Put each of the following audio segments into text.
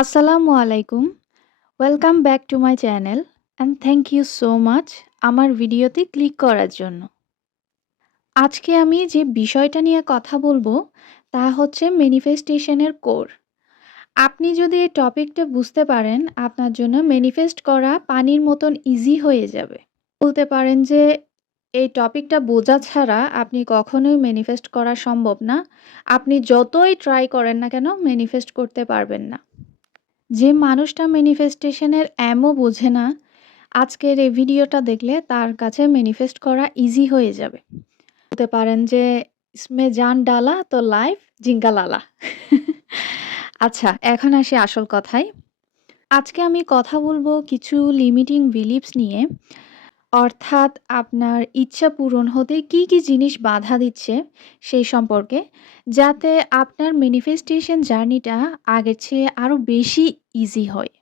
আসসালামু আলাইকুম। Welcome back to my channel and thank you so much আমার ভিডিওতে ক্লিক করার জন্য। আজকে আমি যে বিষয়টা নিয়ে কথা বলবো তা হচ্ছে ম্যানিফেস্টেশনের কোর। আপনি যদি এই টপিকটা বুঝতে পারেন আপনার জন্য ম্যানিফেস্ট করা পানির মতন ইজি হয়ে যাবে। বলতে পারেন যে এই টপিকটা বোঝা ছাড়া আপনি কখনোই ম্যানিফেস্ট করা সম্ভব না। আপনি যতই ট্রাই করেন না কেন ম্যানিফেস্ট করতে পারবেন না। যে মানুষটা ম্যানিফেস্টেশনের এমও বোঝে না, আজকের এই ভিডিওটা দেখলে তার কাছে ম্যানিফেস্ট করা ইজি হয়ে যাবে। বলতে পারেন যে ইসমে জান ডালা তো লাইফ জিঙ্কা লালা। আচ্ছা, এখন আসি আসল কথায়। আজকে আমি কথা বলবো কিছু লিমিটিং বিলিফস নিয়ে। অর্থাৎ আপনার ইচ্ছা পূরণ হতে কি জিনিস বাধা দিচ্ছে সেই সম্পর্কে, যাতে আপনার ম্যানিফেস্টেশন জার্নিটা আগের চেয়ে আরো বেশি ইজি হয়।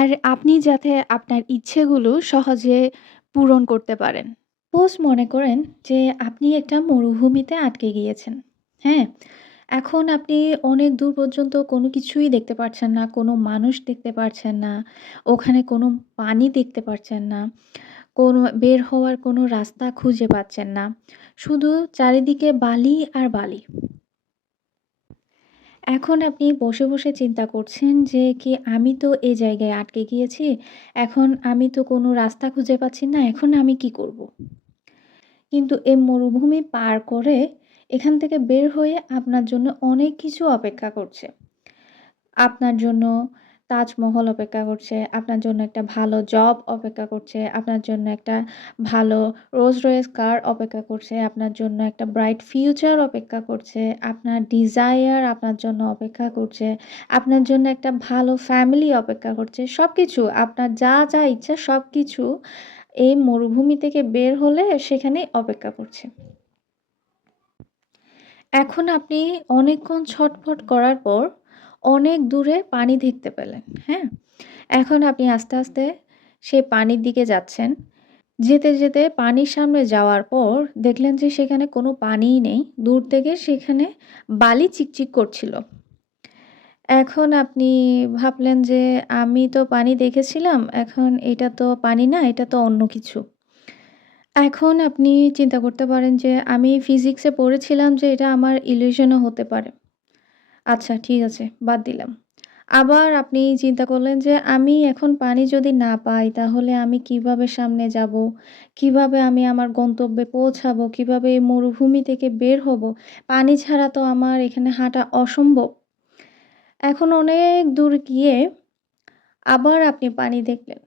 আর আপনি যাতে আপনার ইচ্ছেগুলো সহজে পূরণ করতে পারেন। সাপোজ মনে করেন যে আপনি একটা মরুভূমিতে আটকে গিয়েছেন। হ্যাঁ? এখন আপনি অনেক দূর পর্যন্ত কোনো কিছুই দেখতে পারছেন না, কোনো মানুষ দেখতে পারছেন না, ওখানে কোনো পানি দেখতে পারছেন না, কোনো বের হওয়ার কোনো রাস্তা খুঁজে পাচ্ছেন না। শুধু চারিদিকে বালি আর বালি। এখন আপনি বসে চিন্তা করছেন যে কি আমি তো এই জায়গায় আটকে গিয়েছি। এখন আমি তো কোনো রাস্তা খুঁজে পাচ্ছি না। এখন আমি কি করব? কিন্তু এই মরুভূমি পার করে এখান থেকে বের হয়ে আপনার জন্য অনেক কিছু অপেক্ষা করছে। আপনার জন্য তাজমহল অপেক্ষা করছে, আপনার জন্য একটা ভালো জব অপেক্ষা করছে, আপনার জন্য একটা ভালো রোলস রয়েস কার অপেক্ষা করছে, আপনার জন্য একটা ব্রাইট ফিউচার অপেক্ষা করছে, আপনার ডিজায়ার আপনার জন্য অপেক্ষা করছে, আপনার জন্য একটা ভালো ফ্যামিলি অপেক্ষা করছে। সবকিছু আপনার যা ইচ্ছা সবকিছু এই মরুভূমি থেকে বের হলে সেখানেই অপেক্ষা করছে। এখন আপনি অনেকক্ষণ ছটফট করার পর অনেক দূরে পানি দেখতে পেলেন, হ্যাঁ? এখন আপনি আস্তে সেই পানির দিকে যাচ্ছেন। যেতে পানির সামনে যাওয়ার পর দেখলেন যে সেখানে কোনো পানিই নেই। দূর থেকে সেখানে বালি চিকচিক করছিল। এখন আপনি ভাবলেন যে আমি তো পানি দেখেছিলাম, এখন এটা তো পানি না, এটা তো অন্য কিছু। এখন আপনি চিন্তা করতে পারেন যে আমি ফিজিক্সে পড়েছিলাম যে এটা আমার ইলিউশনও হতে পারে। আচ্ছা ঠিক আছে, বাদ দিলাম। আবার আপনি চিন্তা করলেন যে আমি এখন পানি যদি না পাই তাহলে আমি কিভাবে সামনে যাবো? কিভাবে আমি আমার গন্তব্যে পৌঁছাবো? কিভাবে এই মরুভূমি থেকে বের হবো? পানি ছাড়া তো আমার এখানে হাঁটা অসম্ভব। এখন অনেক দূর গিয়ে আবার আপনি পানি দেখলেন।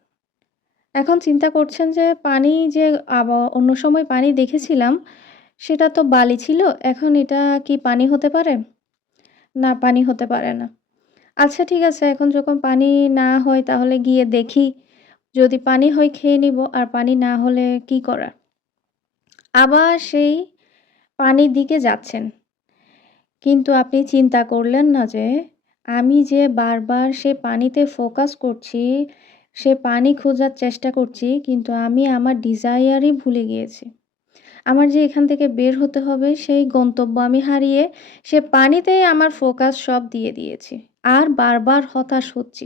এখন চিন্তা করছেন যে পানি যে অন্য সময় পানি দেখেছিলাম সেটা তো বালি ছিল। এখন এটা কি পানি হতে পারে? না, পানি হতে পারে না। আচ্ছা ঠিক আছে, এখন যখন পানি না হয় তাহলে গিয়ে দেখি। যদি পানি হয় খেয়ে নিবো, আর পানি না হলে কি করার? আবার সেই পানির দিকে যাচ্ছেন। কিন্তু আপনি চিন্তা করলেন না যে, আমি যে বারবার সে পানিতে ফোকাস করছি, সে পানি খোঁজার চেষ্টা করছি, কিন্তু আমি আমার ডিজায়ারই ভুলে গিয়েছি। আমার যে এখান থেকে বের হতে হবে সেই গন্তব্য আমি হারিয়ে সে পানিতেই আমার ফোকাস সব দিয়ে দিয়েছি। আর বারবার হতাশ হচ্ছি।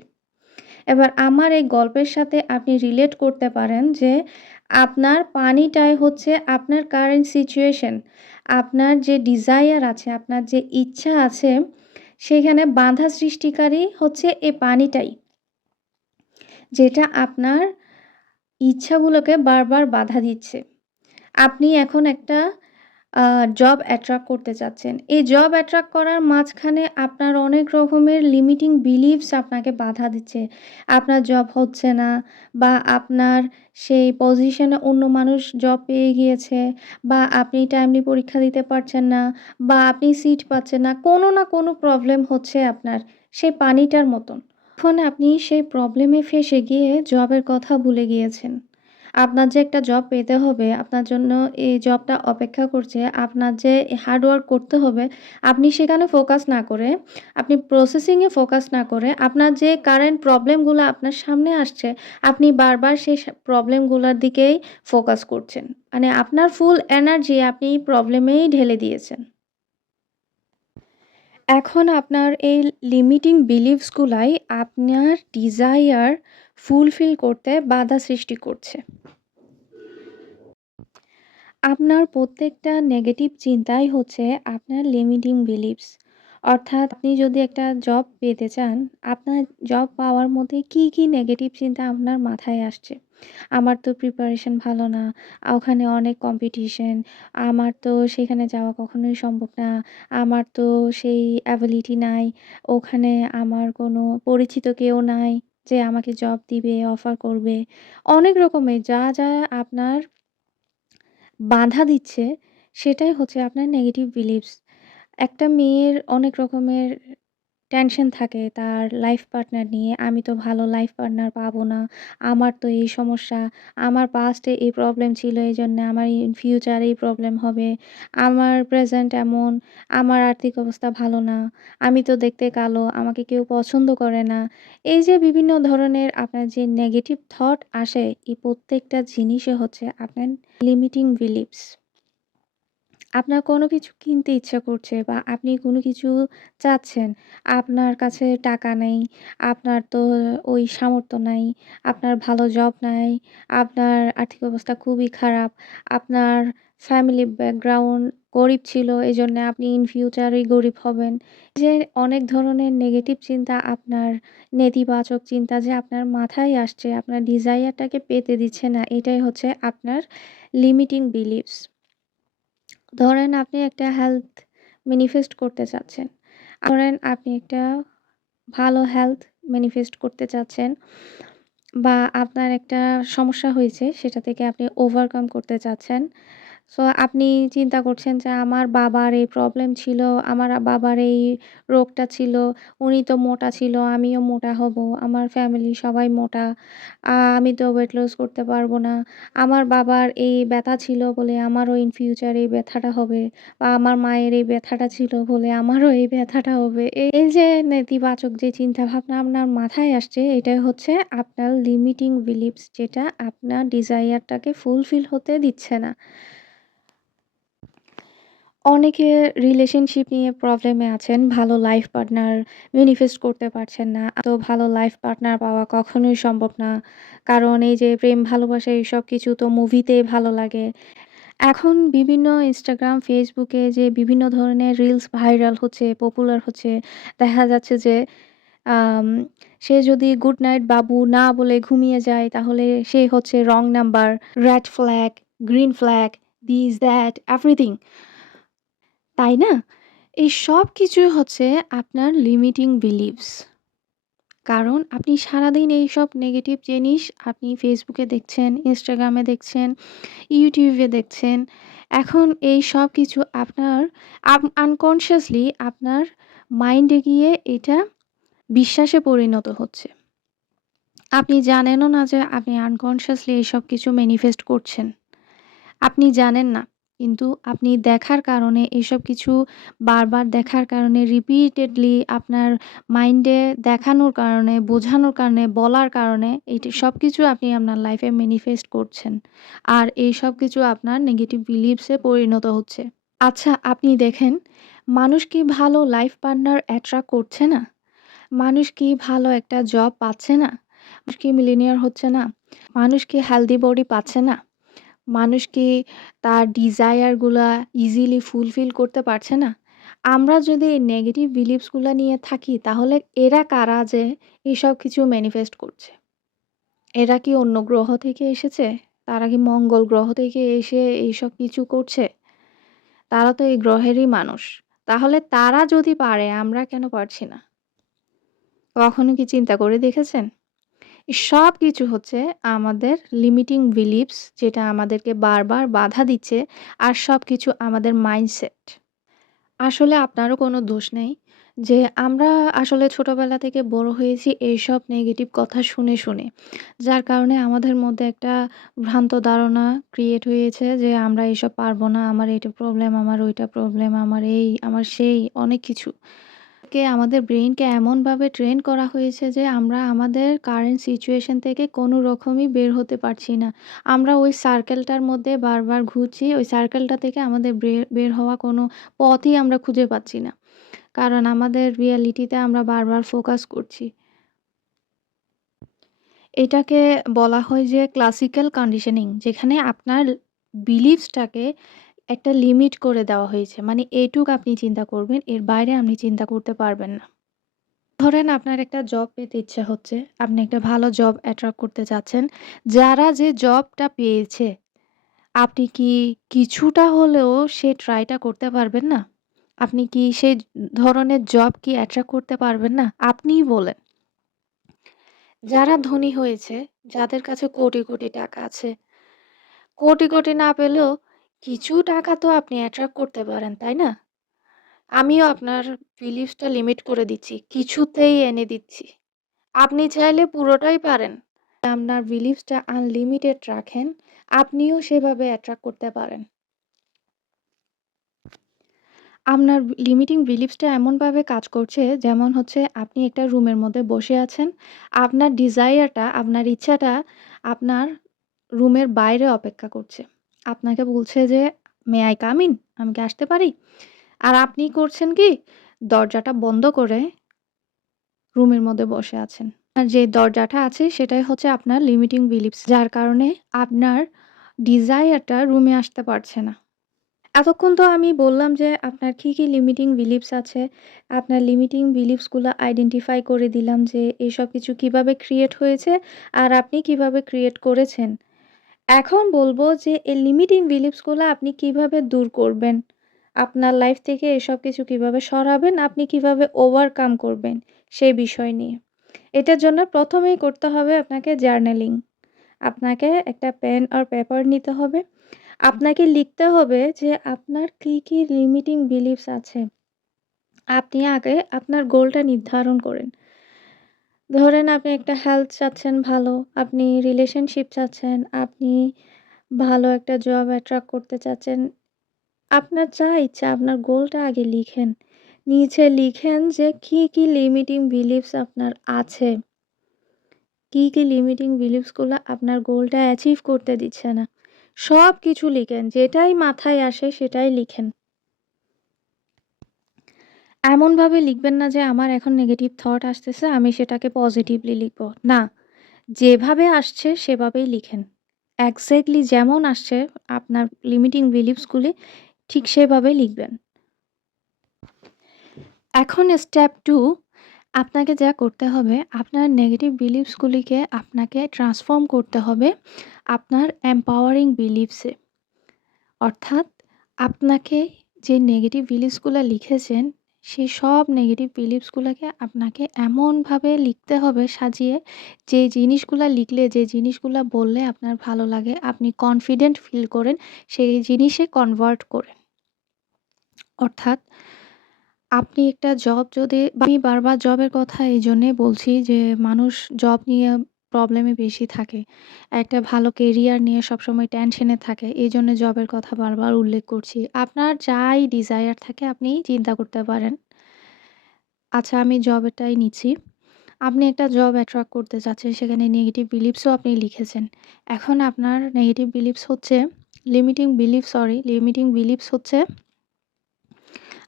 এবার আমার এই গল্পের সাথে আপনি রিলেট করতে পারেন যে আপনার পানিটাই হচ্ছে আপনার কারেন্ট সিচুয়েশন। আপনার যে ডিজায়ার আছে, আপনার যে ইচ্ছা আছে সেখানে বাধা সৃষ্টিকারী হচ্ছে এই পানিটাই। যেটা আপনার ইচ্ছাগুলোকে বারবার বাধা দিচ্ছে। আপনি এখন একটা আ জব অ্যাট্রাক্ট করতে চাচ্ছেন। এই জব অ্যাট্রাক্ট করার মাঝখানে আপনার অনেক রকমের লিমিটিং বিলিফস আপনাকে বাধা দিচ্ছে। আপনার জব হচ্ছে না, বা আপনার সেই পজিশনে অন্য মানুষ জব পেয়ে গিয়েছে, বা আপনি টাইমলি পরীক্ষা দিতে পারছেন না, বা আপনি সিট পাচ্ছেন না। কোনো না কোনো প্রবলেম হচ্ছে আপনার, সেই পানিটার মতন। এখন আপনি সেই প্রবলেমে ফেঁসে গিয়ে জবের কথা ভুলে গিয়েছেন। আপনার যে একটা জব পেতে হবে, আপনার জন্য এই জবটা অপেক্ষা করছে, আপনার যে হার্ড ওয়ার্ক করতে হবে, আপনি সেখানে ফোকাস না করে, আপনি প্রসেসিং এ ফোকাস না করে, আপনার যে কারেন্ট প্রবলেমগুলা আপনার সামনে আসছে, আপনি বারবার সেই প্রবলেমগুলার দিকেই ফোকাস করছেন। মানে আপনার ফুল এনার্জি আপনি প্রবলেমেই ঢেলে দিয়েছেন। এখন আপনার এই লিমিটিং বিলিফস গুলাই আপনার ডিজায়ার ফুলফিল করতে বাধা সৃষ্টি করছে। আপনার প্রত্যেকটা নেগেটিভ চিন্তাই হচ্ছে আপনার লিমিটিং বিলিফস। অর্থাৎ আপনি যদি একটা জব পেতে চান, আপনার জব পাওয়ার মধ্যে কি নেগেটিভ চিন্তা আপনার মাথায় আসছে? আমার তো প্রিপারেশন ভালো না, ওখানে অনেক কম্পিটিশন, আমার তো সেখানে যাওয়া কখনোই সম্ভব না, আমার তো সেই অ্যাবিলিটি নাই, ওখানে আমার কোনো পরিচিত কেউ নাই যে আমাকে জব দিবে, অফার করবে। অনেক রকমের যা আপনার বাধা দিচ্ছে, সেটাই হচ্ছে আপনার নেগেটিভ বিলিফস। একটা মেয়ের অনেক রকমের টেনশন থাকে তার লাইফ পার্টনার নিয়ে। আমি তো ভালো লাইফ পার্টনার পাবো না। আমার তো এই সমস্যা। আমার পাস্টে এই প্রবলেম ছিল এজন্য আমার ইন ফিউচার এই প্রবলেম হবে। আমার প্রেজেন্ট এমন, আমার আর্থিক অবস্থা ভালো না। আমি তো দেখতে কালো, আমাকে কেউ পছন্দ করে না। এই যে বিভিন্ন ধরনের আপনার যে নেগেটিভ থট আসে, এই প্রত্যেকটা জিনিসই হচ্ছে আপনার লিমিটিং বিলিফস। আপনার কোনো কিছু কিনতে ইচ্ছা করছে বা আপনি কোনো কিছু চাচ্ছেন, আপনার কাছে টাকা নেই, আপনার তো ওই সামর্থ্য নাই, আপনার ভালো জব নাই, আপনার আর্থিক অবস্থা খুবই খারাপ, আপনার ফ্যামিলি ব্যাকগ্রাউন্ড গরিব ছিল এজন্য আপনি ইন ফিউচারেই গরিব হবেন। যে অনেক ধরনের নেগেটিভ চিন্তা আপনার নেতিবাচক চিন্তা যে আপনার মাথায় আসছে, আপনার ডিজায়ারটাকে পেতে দিচ্ছে না, এটাই হচ্ছে আপনার লিমিটিং বিলিফস। ধরেন আপনি একটা হেলথ ম্যানিফেস্ট করতে চাচ্ছেন। ধরেন আপনি একটা ভালো হেলথ ম্যানিফেস্ট করতে চাচ্ছেন বা আপনার একটা সমস্যা হয়েছে সেটা থেকে আপনি ওভারকাম করতে চাচ্ছেন। সো আপনি চিন্তা করছেন যে আমার বাবার এই প্রবলেম ছিল, আমার বাবার এই রোগটা ছিল, উনি তো মোটা ছিল, আমিও মোটা হব, আমার ফ্যামিলি সবাই মোটা, আমি তো ওয়েট লস করতে পারবো না। আমার বাবার এই ব্যথা ছিল বলে আমারও ইন ফিউচার এই ব্যথাটা হবে বা আমার মায়ের এই ব্যথাটা ছিল বলে আমারও এই ব্যথাটা হবে। এই যে নেতিবাচক যে চিন্তাভাবনা আপনার মাথায় আসছে, এটাই হচ্ছে আপনার লিমিটিং বিলিফস, যেটা আপনার ডিজায়ারটাকে ফুলফিল হতে দিচ্ছে না। অনেকে রিলেশনশিপ নিয়ে প্রবলেমে আছেন। ভালো লাইফ পার্টনার ম্যানিফেস্ট করতে পারছেন না। তো ভালো লাইফ পার্টনার পাওয়া কখনোই সম্ভব না। কারণ এই যে প্রেম ভালোবাসা এইসব কিছু তো মুভিতেই ভালো লাগে। এখন বিভিন্ন Instagram, Facebook এ যে বিভিন্ন ধরনের রিলস ভাইরাল হচ্ছে, পপুলার হচ্ছে, দেখা যাচ্ছে যে আম সে যদি গুড নাইট বাবু না বলে ঘুমিয়ে যায় তাহলে সে হচ্ছে wrong number, red flag, green flag, this that everything. তাই না? এই সবকিছুই হচ্ছে আপনার লিমিটিং বিলিফস। কারণ আপনি সারাদিন এইসব নেগেটিভ জিনিস আপনি Facebook এ দেখছেন, Instagram এ দেখছেন, YouTube এ দেখছেন। এখন এই সবকিছু আপনার আনকনসিয়াসলি আপনার মাইন্ডে গিয়ে এটা বিশ্বাসে পরিণত হচ্ছে। আপনি জানেনও না যে আপনি আনকনসিয়াসলি এইসব কিছু ম্যানিফেস্ট করছেন। আপনি জানেন না। কিন্তু আপনি দেখার কারণে এসব কিছু বারবার দেখার কারণে রিপিটেডলি আপনার মাইন্ডে দেখানোর কারণে, বোঝানোর কারণে, বলার কারণে এইটা সবকিছু আপনি আপনার লাইফে ম্যানিফেস্ট করছেন। আর এই সবকিছু আপনার নেগেটিভ বিলিফস এ পরিণত হচ্ছে। আচ্ছা আপনি দেখেন, মানুষ কি ভালো লাইফ পার্টনার অ্যাট্রাক্ট করছে না? মানুষ কি ভালো একটা জব পাচ্ছে না? মানুষ কি মিলিনিয়ার হচ্ছে না? মানুষ কি হেলথি বডি পাচ্ছে না? মানুষ কি তার ডিজায়ার গুলা ইজিলি ফুলফিল করতে পারছে না? আমরা যদি এই নেগেটিভ বিলিফস গুলা নিয়ে থাকি তাহলে এরা কারা যে এসব কিছু ম্যানিফেস্ট করছে? এরা কি অন্য গ্রহ থেকে এসেছে? তারা কি মঙ্গল গ্রহ থেকে এসে এইসব কিছু করছে? তারা তো এই গ্রহেরই মানুষ। তাহলে তারা যদি পারে আমরা কেন পারছি না? কখনো কি চিন্তা করে দেখেছেন? সবকিছু হচ্ছে আমাদের লিমিটিং বিলিফস, যেটা আমাদেরকে বারবার বাধা দিচ্ছে। আর সবকিছু আমাদের মাইন্ডসেট। আসলে আপনারও কোনো দোষ নেই। যে আমরা আসলে ছোটবেলা থেকে বড় হয়েছি এইসব নেগেটিভ কথা শুনে। যার কারণে আমাদের মধ্যে একটা ভ্রান্ত ধারণা ক্রিয়েট হয়েছে যে আমরা এসব পারব না। আমার এটা প্রবলেম, আমার ওইটা প্রবলেম, আমার এই, আমার সেই অনেক কিছু। আমাদের ব্রেইনকে এমনভাবে ট্রেন করা হয়েছে যে আমরা আমাদের কারেন্ট সিচুয়েশন থেকে কোনো রকমই বের হতে পারছি না। আমরা ওই সার্কেলটার মধ্যে বারবার ঘুরছি। ওই সার্কেলটা থেকে আমাদের বের হওয়া কোনো পথই আমরা খুঁজে পাচ্ছি না। কারণ আমাদের রিয়ালিটিতে আমরা বারবার ফোকাস করছি। এটাকে বলা হয় যে ক্লাসিক্যাল কন্ডিশনিং, যেখানে আপনার বিলিফসটাকে একটা লিমিট করে দেওয়া হয়েছে। মানে এইটুক আপনি চিন্তা করবেন, এর বাইরে আপনি চিন্তা করতে পারবেন না। ধরেন আপনার একটা জব পেতে ইচ্ছা হচ্ছে, আপনি একটা ভালো জব অ্যাট্রাক্ট করতে চাচ্ছেন। যারা যে জবটা পেয়েছে, আপনি কি কিছুটা হলেও সে ট্রাইটা করতে পারবেন না? আপনি কি সেই ধরনের জব কি অ্যাট্রাক্ট করতে পারবেন না? আপনিই বলেন। যারা ধনী হয়েছে, যাদের কাছে কোটি, কোটি টাকা আছে, কোটি, কোটি না পেলেও কিছু টাকা তো আপনি অ্যাট্রাক্ট করতে পারেন, তাই না? আমিও আপনার বিলিফসটা লিমিট করে দিচ্ছি। কিছুতেই এনে দিচ্ছি। আপনি চাইলে পুরোটাই পারেন। আপনার বিলিফসটা আনলিমিটেড রাখেন, আপনিও সেভাবে অ্যাট্রাক্ট করতে পারেন। আপনার লিমিটিং বিলিফসটা এমনভাবে কাজ করছে, যেমন হচ্ছে আপনি একটা রুমের মধ্যে বসে আছেন। আপনার ডিজায়ারটা, আপনার ইচ্ছাটা আপনার রুমের বাইরে অপেক্ষা করছে। আপনাকে বলছে যে, "মে আই কাম ইন?" আমি কি আসতে পারি? আর আপনি করছেন কি? দরজাটা বন্ধ করে রুমের মধ্যে বসে আছেন। আর যে দরজাটা আছে সেটাই হচ্ছে আপনার লিমিটিং বিলিফস, যার কারণে আপনার ডিজায়ারটা রুমে আসতে পারছে না। এতক্ষণ তো আমি বললাম যে আপনার কি, কি লিমিটিং বিলিফস আছে। আপনার লিমিটিং বিলিফস গুলা আইডেন্টিফাই করে দিলাম যে এসব কিছু কিভাবে ক্রিয়েট হয়েছে আর আপনি কিভাবে ক্রিয়েট করেছেন। এখন বলবো যে এই লিমিটিং বিলিফস গুলা আপনি কিভাবে দূর করবেন। আপনার লাইফ থেকে এসব কিছু কিভাবে সরাবেন, আপনি কিভাবে ওভারকাম করবেন সেই বিষয় নিয়ে। এটার জন্য ১ম এই করতে হবে আপনাকে জার্নালিং। আপনাকে একটা পেন আর পেপার নিতে হবে। আপনাকে লিখতে হবে যে আপনার কি, কি লিমিটিং বিলিফস আছে। আপনি আগে আপনার গোলটা নির্ধারণ করেন। ধরেন আপনি একটা হেলথ চাচ্ছেন ভালো, আপনি রিলেশনশিপ চাচ্ছেন, আপনি ভালো একটা জব অ্যাট্রাক্ট করতে চাচ্ছেন। আপনার যা ইচ্ছা আপনার গোলটা আগে লিখেন। নিচে লিখেন যে কি, কি লিমিটিং বিলিফস আপনার আছে। কি, কি লিমিটিং বিলিফস গুলা আপনার গোলটা অ্যাচিভ করতে দিচ্ছে না। সবকিছু লিখেন। যেটাই মাথায় আসে সেটাই লিখেন। এমনভাবে লিখবেন না যে আমার এখন নেগেটিভ থট আসতেছে আমি সেটাকে পজিটিভলি লিখব। না, যেভাবে আসছে সেভাবেই লিখেন। এক্সাক্টলি যেমন আসছে আপনার লিমিটিং বিলিফস গুলি ঠিক সেভাবে লিখবেন। এখন স্টেপ 2, আপনাকে যা করতে হবে আপনার নেগেটিভ বিলিফস গুলিকে আপনাকে ট্রান্সফর্ম করতে হবে আপনার এম্পাওয়ারিং বিলিফস এ। অর্থাৎ আপনাকে যে নেগেটিভ বিলিফস গুলা লিখেছেন, সেই সব নেগেটিভ বিলিফস গুলাকে আপনাকে এমনভাবে লিখতে হবে সাজিয়ে, যে জিনিসগুলা লিখলে, যে জিনিসগুলা বললে আপনার ভালো লাগে, আপনি কনফিডেন্ট ফিল করেন, সেই জিনিসে কনভার্ট করেন। অর্থাৎ আপনি একটা জব যদি আমি বারবার জবের কথা এইজন্যেই বলছি যে মানুষ জব নিয়ে প্রবলেমে বেশি থাকে। একটা ভালো কেরিয়ার নিয়ে সবসময় টেনশনে থাকে। এইজন্য জবের কথা বারবার উল্লেখ করছি। আপনার যাই ডিজায়ার থাকে আপনি চিন্তা করতে পারেন। আচ্ছা, আমি জবেরটাই নিচ্ছি। আপনি একটা জব অ্যাট্রাক্ট করতে চাচ্ছেন, সেখানে নেগেটিভ বিলিফস ও আপনি লিখেছেন। এখন আপনার নেগেটিভ বিলিফস হচ্ছে লিমিটিং বিলিফস হচ্ছে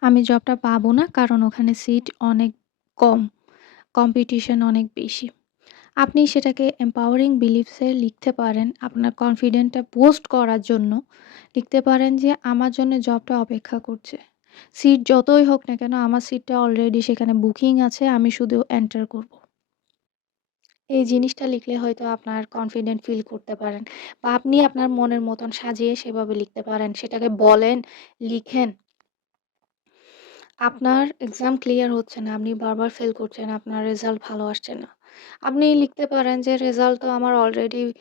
আমি জবটা পাবো না, কারণ ওখানে সিট অনেক কম, কম্পিটিশন অনেক বেশি। আপনি সেটাকে এম্পাওয়ারিং বিলিফস এ লিখতে পারেন। আপনার কনফিডেন্টটা বুস্ট করার জন্য লিখতে পারেন যে আমার জন্য জবটা অপেক্ষা করছে। সিট যতই হোক না কেন আমার সিটটা অলরেডি সেখানে বুকিং আছে। আমি শুধু এন্টার করব। এই জিনিসটা লিখলে হয়তো আপনার কনফিডেন্ট ফিল করতে পারেন, বা আপনি আপনার মনের মতন সাজিয়ে সেভাবে লিখতে পারেন। সেটাকে বলেন, লিখেন। আপনার এক্সাম ক্লিয়ার হচ্ছে না, আপনি বারবার ফেল করছেন, আপনার রেজাল্ট ভালো আসছে না। আপনি লিখতে পারেন যে রেজাল্ট তো আমার অলরেডি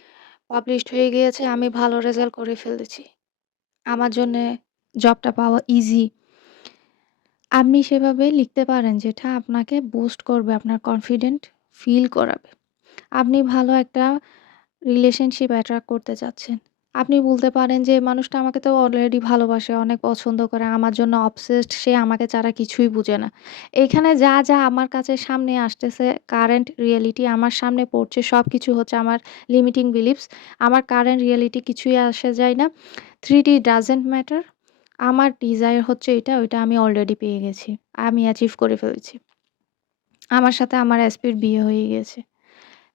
পাবলিশড হয়ে গিয়েছে, আমি ভালো রেজাল্ট করে ফেলেছি। আমার জন্যে জবটা পাওয়া ইজি। আপনি সেভাবে লিখতে পারেন যেটা আপনাকে বুস্ট করবে, আপনার কনফিডেন্ট ফিল করাবে। আপনি ভালো একটা রিলেশনশিপ অ্যাট্রাক্ট করতে চাচ্ছেন। আপনি বলতে পারেন যে, "মানুষটা আমাকে তো অলরেডি ভালোবাসে, অনেক পছন্দ করে, আমার জন্য অবসেসড, সে আমাকে ছাড়া কিছুই বুঝে না।" এইখানে যা, যা আমার কাছে সামনে আসতেছে, কারেন্ট রিয়ালিটি আমার সামনে পড়ছে, সবকিছু হচ্ছে আমার লিমিটিং বিলিফস। আমার কারেন্ট রিয়ালিটি কিছুই আসে যায় না। 3D doesn't matter. আমার ডিজায়ার হচ্ছে এটা, ওইটা আমি অলরেডি পেয়ে গেছি। আমি অ্যাচিভ করে ফেলেছি। আমার সাথে আমার এসপির বিয়ে হয়ে গিয়েছে।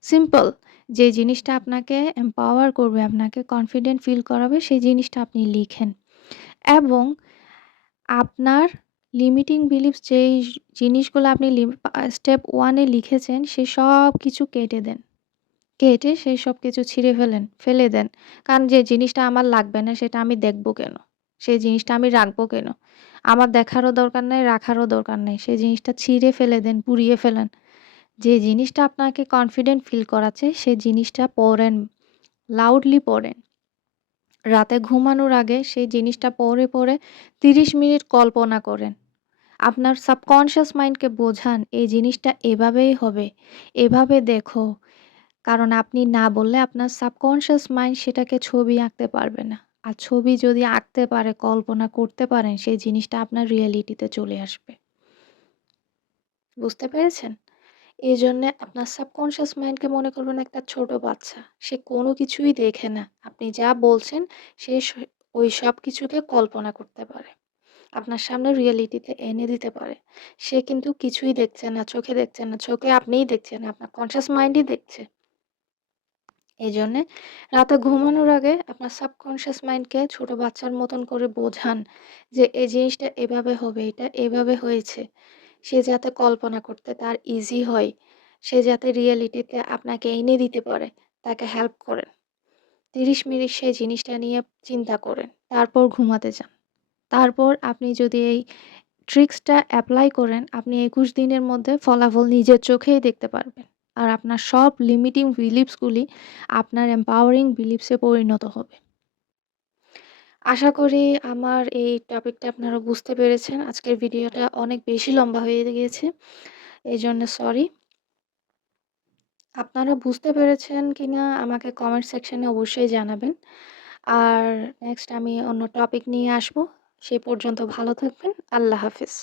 সিম্পল। যে জিনিসটা আপনাকে এম্পাওয়ার করবে, আপনাকে কনফিডেন্ট ফিল করাবে সেই জিনিসটা আপনি লিখেন। এবং আপনার লিমিটিং বিলিফস যেই জিনিসগুলো আপনি স্টেপ 1 এ লিখেছেন সেই সবকিছু কেটে দেন। কেটে সেই সবকিছু ছিঁড়ে ফেলেন, ফেলে দেন। কারণ যে জিনিসটা আমার লাগবে না সেটা আমি দেখব কেন? সেই জিনিসটা আমি রাখবো কেন? আমার দেখারও দরকার নাই, রাখারও দরকার নাই। সেই জিনিসটা ছিঁড়ে ফেলে দেন, পুড়িয়ে ফেলেন। যে জিনিসটা আপনাকে কনফিডেন্ট ফিল করাচ্ছে সেই জিনিসটা পড়েন, লাউডলি পড়েন। রাতে ঘুমানোর আগে সেই জিনিসটা পড়ে ৩০ মিনিট কল্পনা করেন। আপনার সাবকন্সিয়াস মাইন্ডকে বোঝান এই জিনিসটা এভাবেই হবে, এভাবে দেখো। কারণ আপনি না বললে আপনার সাবকন্সিয়াস মাইন্ড সেটাকে ছবি আঁকতে পারবে না। আর ছবি যদি আঁকতে পারে, কল্পনা করতে পারেন সেই জিনিসটা আপনার রিয়ালিটিতে চলে আসবে। বুঝতে পেরেছেন? এজন্যে আপনার সাবকন্সিয়াস মাইন্ডকে মনে করবেন একটা ছোট বাচ্চা। সে কোনো কিছুই দেখে না। আপনি যা বলছেন সে ওই সবকিছুকে কল্পনা করতে পারে। আপনার সামনে রিয়েলিটিতে এনে দিতে পারে। সে কিন্তু কিছুই দেখছে না, চোখে দেখছে না। চোখে আপনিই দেখছেন, আপনার কনশাস মাইন্ডই দেখছে। এজন্যে রাতে ঘুমানোর আগে আপনার সাবকন্সিয়াস মাইন্ডকে ছোট বাচ্চার মতন করে বোঝান যে এই জিনিসটা এভাবে হবে, এটা এভাবে হয়েছে। সে যাতে কল্পনা করতে তার ইজি হয়। সে যাতে রিয়েলিটিতে আপনাকে এনে দিতে পারে, তাকে হেল্প করেন। ৩০ মিনিট সেই জিনিসটা নিয়ে চিন্তা করেন। তারপর ঘুমাতে যান। তারপর আপনি যদি এই ট্রিক্সটা এপ্লাই করেন, আপনি ২১ দিনের মধ্যে ফলাফল নিজের চোখেই দেখতে পারবেন। আর আপনার সব লিমিটিং বিলিফস গুলি আপনার এম্পাওয়ারিং বিলিফস এ পরিণত হবে। আশা করি আমার এই টপিকটা আপনারা বুঝতে পেরেছেন। আজকের ভিডিওটা অনেক বেশি লম্বা হয়ে গিয়েছে। এজন্য সরি। আপনারা বুঝতে পেরেছেন কিনা আমাকে কমেন্ট সেকশনে অবশ্যই জানাবেন। আর নেক্সট আমি অন্য টপিক নিয়ে আসবো। সে পর্যন্ত ভালো থাকবেন। আল্লাহ হাফেজ।